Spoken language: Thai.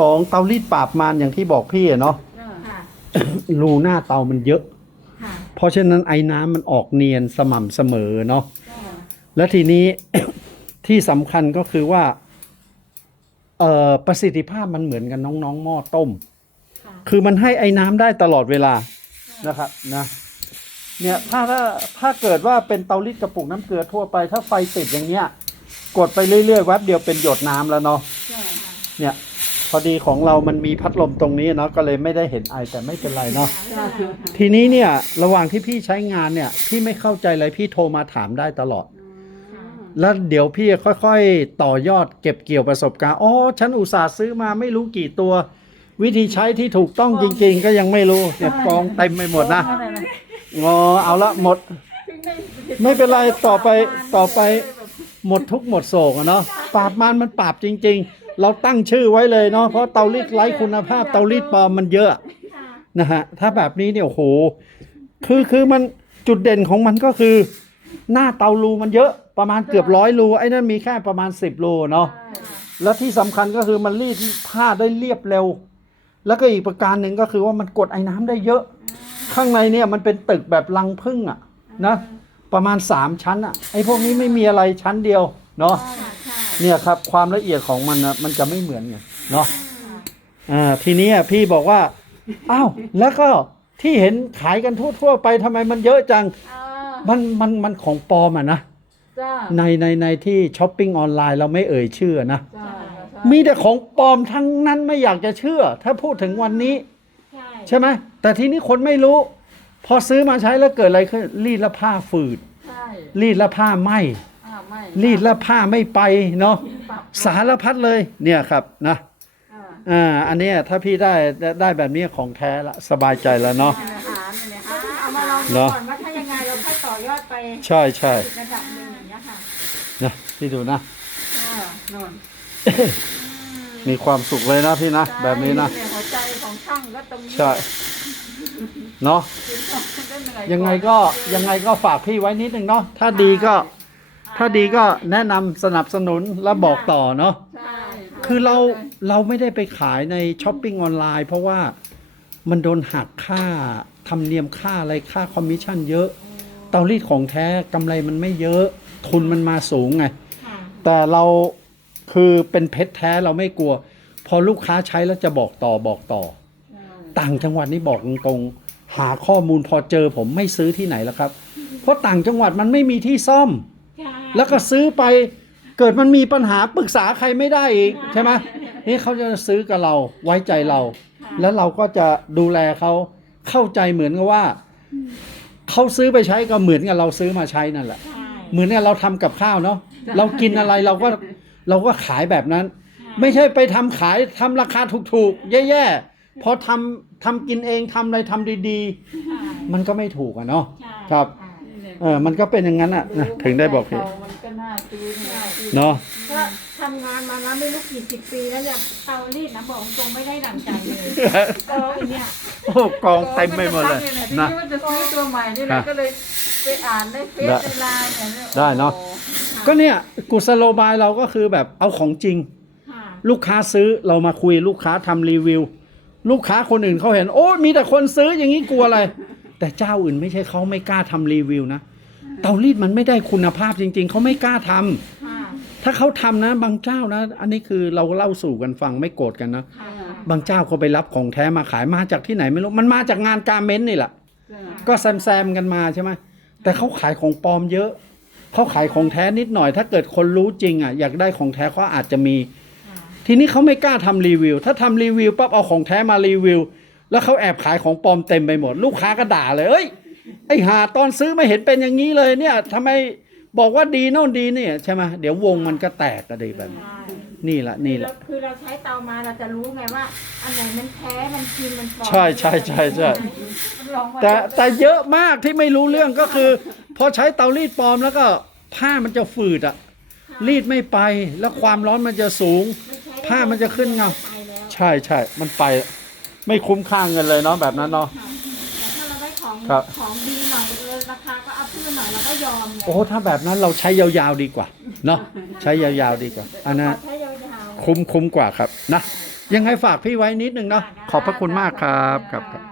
ของเตารีดปราบมารอย่างที่บอกพี่อะเนาะ ค่ะ รูหน้าเตามันเยอะ ค่ะเพราะฉะนั้นไอ้น้ำมันออกเนียนสม่ำเสมอเนาะก็แล้วทีนี้ ที่สำคัญก็คือว่าเอ่อประสิทธิภาพมันเหมือนกันน้องๆหม้อต้ม ค่ะคือมันให้ไอ้น้ำได้ตลอดเวลานะครับนะเนี่ยถ้าถ้าถ้าเกิดว่าเป็นเตารีดกระปุกน้ำเกลือทั่วไป ถ้าไฟติดอย่างเงี้ย กดไปเรื่อยๆแวบเดียวเป็นหยดน้ำแล้วเนาะใช่ค่ะเนี่ย พอดีของเรามันมีพัดลมตรงนี้เนาะก็เลยไม่ได้เห็นไอแต่ไม่เป็นไรเนาะทีนี้เนี่ยระหว่างที่พี่ใช้งานเนี่ย พี่ไม่เข้าใจอะไรพี่โทรมาถามได้ตลอด แล้วเดี๋ยวพี่ค่อยๆ ต่อยอดเก็บเกี่ยวประสบการณ์อ๋อฉันอุตส่าห์ซื้อมาไม่รู้กี่ตัว วิธีใช้ที่ถูกต้องจริง ๆ ก็ยังไม่รู้เนี่ยกองเต็มไปหมดนะงอเอาละหมด ไม่เป็นไรต่อไปต่อไปหมดทุกหมดโศกอะเนาะปราบมารมันปราบจริง ๆ เราตั้งชื่อไว้เลยเนาะเพราะเตารีดไร้คุณภาพเตารีดปลอมมันเยอะนะฮะถ้าแบบนี้เนี่ยโอ้โหคือคือมันจุดเด่นของมันก็คือ หน้าเตารูมันเยอะประมาณเกือบร้อยรูไอ้นั่นมีแค่ประมาณ10รูเนาะแล้วที่สำคัญก็คือมันรีดผ้าได้เรียบเร็ว แล้วก็อีกประการหนึ่งก็คือว่ามันกดไอ้น้ำได้เยอะ ข้างในเนี่ยมันเป็นตึกแบบรังพึ่งอะนะประมาณ3ชั้นอะไอ้พวกนี้ไม่มีอะไรชั้นเดียวเนาะค่ะใช่ เนี่ยครับความละเอียดของมันนะมันจะไม่เหมือนกันเนาะอ่าทีนี้อะพี่บอกว่าอ้าวแล้วก็ที่เห็นขายกันทั่วๆไปทำไมมันเยอะจังอ่ามันมันมันของปลอมอะนะจ้าในในในที่ช้อปปิ้งออนไลน์เราไม่เอ่ยชื่อนะจ้ามีแต่ของปลอมทั้งนั้นไม่อยากจะเชื่อ ถ้าพูดถึงวันนี้ ใช่ใช่ไหมแต่ทีนี้คนไม่รู้ พอซื้อมาใช้แล้วเกิดอะไรขึ้นรีดแล้วผ้าฝืดใช่รีดแล้วผ้าไหมอ่า ไม่รีดแล้วผ้าไม่ไปเนาะปรับสารพัดเลยเนี่ยครับนะอ่าอ่าอันเนี้ยถ้าพี่ได้ได้ได้แบบนี้ของแท้ละสบายใจแล้วเนาะอาหารเนี่ยค่ะเอามาลองดูเนอะก่อนว่าถ้ายังไงเราค่อยต่อยอดไปใช่ใช่ระดับหนึ่งอย่างเงี้ยค่ะนะพี่ดูนะอ่านอนมีความสุขเลยนะพี่นะแบบนี้นะใช่หัวใจของช่างก็ตรงนี้ใช่เนาะได้เหนื่อยังไงอนก็ยังไงก็ฝากพี่ไว้นิดนึงเนาะถ้าดีก็ ถ้าดีก็แนะนำสนับสนุนและบอกต่อเนาะ ใช่คือเราเราไม่ได้ไปขายในช้อปปิ้งออนไลน์ เพราะว่ามันโดนหักค่าธรรมเนียมค่าอะไรค่าคอมมิชชั่นเยอะ เตารีดของแท้กำไรมันไม่เยอะทุนมันมาสูงไง ค่ะแต่เราคือเป็นเพชรแท้เราไม่กลัว พอลูกค้าใช้แล้วจะบอกต่อบอกต่อ ใช่ต่างจังหวัดนี่บอกตรงๆหาข้อมูลพอเจอผมไม่ซื้อที่ไหนแล้วครับ เพราะต่างจังหวัดมันไม่มีที่ซ่อมใช่ แล้วก็ซื้อไปเกิดมันมีปัญหาปรึกษาใครไม่ได้อีกใช่ไหมนี่เขาจะซื้อกับเราไว้ใจเรา แล้วเราก็จะดูแลเขาเข้าใจเหมือนกับว่าเขาซื้อไปใช้ก็เหมือนกับเราซื้อมาใช้นั่นแหละใช่เหมือนกับเราทำกับข้าวเนาะเรากินอะไรเราก็เราก็ขายแบบนั้น ไม่ใช่ไปทำขายทำราคาถูกๆ แย่ๆพอทำทำกินเองทำอะไรทำดีๆ มันก็ไม่ถูกอะเนาะใช่ครับใช่เออมันก็เป็นอย่างนั้นอะนะถึงได้บอกพี่ มันก็น่าซื้อน่าซื้อ เนาะก็ทำงานมาแล้วไม่รู้กี่สิบปีแล้วเนี่ยเตารีดนะบอกตรงไม่ได้ดั่งใจเลยก็ไอเนี่ยโอ้กองเต็มไปหมดเลยนะนะที่ว่าจะซื้อตัวใหม่นี่แหละฮะก็เลยไปอ่านในเฟซได้ในไลน์เนี่ยได้เนอะโอ้ก็เนี่ยกุศโลบายเราก็คือแบบเอาของจริงค่ะลูกค้าซื้อเรามาคุยลูกค้าทำรีวิว ลูกค้าคนอื่นเขาเห็น โอ้ยมีแต่คนซื้ออย่างนี้กลัวอะไร แต่เจ้าอื่นไม่ใช่เขาไม่กล้าทำรีวิวนะเตารีดมันไม่ได้คุณภาพจริง ๆเขาไม่กล้าทำค่ะ ถ้าเขาทำนะบางเจ้านะ อันนี้คือเราเล่าสู่กันฟังไม่โกรธกันนะค่ะบางเจ้าเขาไปรับของแท้มาขายมาจากที่ไหนไม่รู้ มันมาจากงานการเม้นต์นี่แหละจ้ะก็แซมแซมๆกันมาใช่ไหมแต่เขาขายของปลอมเยอะ เขาขายของแท้นิดหน่อย ถ้าเกิดคนรู้จริงอะอยากได้ของแท้เขาอาจจะมีค่ะทีนี้เขาไม่กล้าทำรีวิว ถ้าทำรีวิวปั๊บเอาของแท้มารีวิว แล้วเขาแอบขายของปลอมเต็มไปหมด ลูกค้าก็ด่าเลยเอ้ยไอหาตอนซื้อไม่เห็นเป็นอย่างนี้เลยเนี่ยทำไม บอกว่าดีโน่นดีเนี่ยใช่ไหมเดี๋ยววงมันก็แตกก็ดีแบบนี้ใช่นี่แหละนี่แหละ คือเราใช้เตามาเราจะรู้ไงว่าอันไหนมันแท้มันจริงมันปลอมใช่ใช่ใช่ใช่ลองมาแต่แต่เยอะมากที่ไม่รู้เรื่องก็คือ พอใช้เตารีดปลอมแล้วก็ผ้ามันจะฝืดอะรีดไม่ไปแล้วความร้อนมันจะสูง ผ้ามันจะขึ้นเงาไปแล้วใช่ใช่มันไป ไม่คุ้มค่าเงินเลยเนาะแบบนั้นเนาะแต่ถ้าเราได้ของครับของดีหน่อยเออราคาก็อัพ ขึ้นหน่อยเราก็ยอมไงโอ้ถ้าแบบนั้นเราใช้ยาวๆดีกว่าเนาะใช้ยาวๆดีกว่าอันนั้นใช้ยาวๆคุ้มคุ้มกว่าครับนะยังไงฝากพี่ไว้นิดนึงเนาะขอบพระคุณมากครับครับครับ